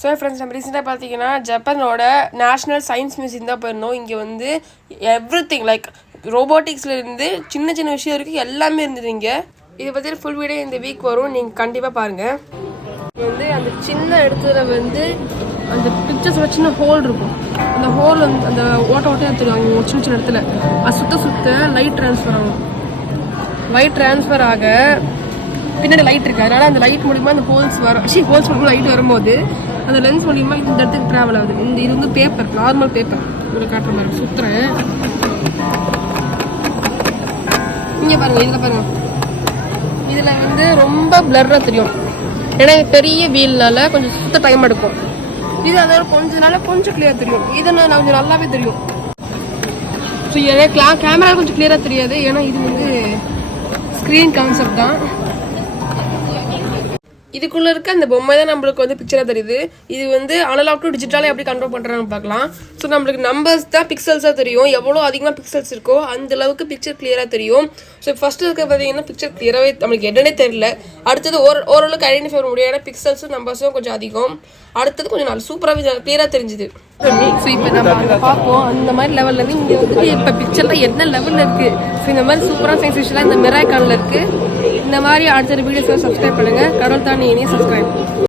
So friends, நம்ம ரீசெண்டாக பார்த்தீங்கன்னா ஜப்பானோட நேஷ்னல் சயின்ஸ் மியூசியம் தான் போயிருந்தோம். இங்கே வந்து எவ்ரிதிங் லைக் ரோபோட்டிக்ஸ்லேருந்து சின்ன சின்ன விஷயம் இருக்குது, எல்லாமே இருந்தது இங்கே. இதை பற்றி ஃபுல் வீடியோ இந்த வீக் வரும், நீங்கள் கண்டிப்பாக பாருங்கள். வந்து அந்த சின்ன இடத்துல வந்து அந்த பிக்சர்ஸில் சின்ன ஹோல் இருக்கும். அந்த ஹோல் வந்து அந்த ஓட்ட எடுத்துருவாங்க சின்ன சின்ன இடத்துல. அது சுத்த லைட் ட்ரான்ஸ்ஃபர் ஆகும். லைட் ட்ரான்ஸ்ஃபர் ஆக பின்னாடி லைட் இருக்குது, அதனால் அந்த லைட் மூலிமா அந்த ஹோல்ஸ் மூலிமா லைட் வரும்போது அந்த லென்ஸ் மூலிமா இந்த இடத்துக்கு ட்ராவல் ஆகுது. இது வந்து பேப்பர், நார்மல் பேப்பர். இதில் காட்டுற மாதிரி சுற்றுறேன். இங்கே பாருங்கள், இதில் பாருங்கள். இதில் வந்து ரொம்ப பிளர்ராக தெரியும், ஏன்னா பெரிய வீல்னால கொஞ்சம் சுத்த டைம் எடுக்கும். இது அதோட கொஞ்சம் கிளியர் தெரியும். இது நான் கொஞ்சம் நல்லாவே தெரியும். ஸோ கேமரா கொஞ்சம் கிளியராக தெரியாது, ஏன்னா இது வந்து ஸ்க்ரீன் கான்செப்ட் தான். இதுக்குள்ளே இருக்க அந்த பொம்மை தான் நம்மளுக்கு வந்து பிக்சராக தெரியுது. இது வந்து அனலாக் டு டிஜிட்டலாக எப்படி கண்ட்ரோல் பண்ணுறாங்க பார்க்கலாம். ஸோ நம்மளுக்கு நம்பர்ஸ் தான் பிக்சல்ஸாக தெரியும். எவ்வளோ அதிகமாக பிக்சல்ஸ் இருக்கோ அந்த அளவுக்கு பிக்சர் கிளியராக தெரியும். ஸோ ஃபஸ்ட்டு இருக்க பார்த்தீங்கன்னா பிக்சர் கிளியராகவே நம்மளுக்கு என்னன்னே தெரியல. அடுத்தது ஓரளவுக்கு ஐடென்டிஃபை பண்ண முடியும், ஏன்னா பிக்சல்ஸும் நம்பர்ஸும் கொஞ்சம் அதிகம். அடுத்தது கொஞ்சம் நல்லா சூப்பராகவே கிளியராக தெரிஞ்சுது. ஸோ இப்போ நம்ம அங்கே பார்ப்போம் அந்த மாதிரி லெவலில் இங்கே வந்து இப்போ பிக்சரில் என்ன லெவலில் இருக்குது. ஸோ இந்த மாதிரி சூப்பரான சயின்ஸ் விஷயம்லாம் இந்த மிராக்கானில் இருக்குது. இந்த மாதிரி அடுத்த வீடியோஸை சப்ஸ்கிரைப் பண்ணுங்கள். கடவுள் தான் நீ சப்ஸ்கிரைப்.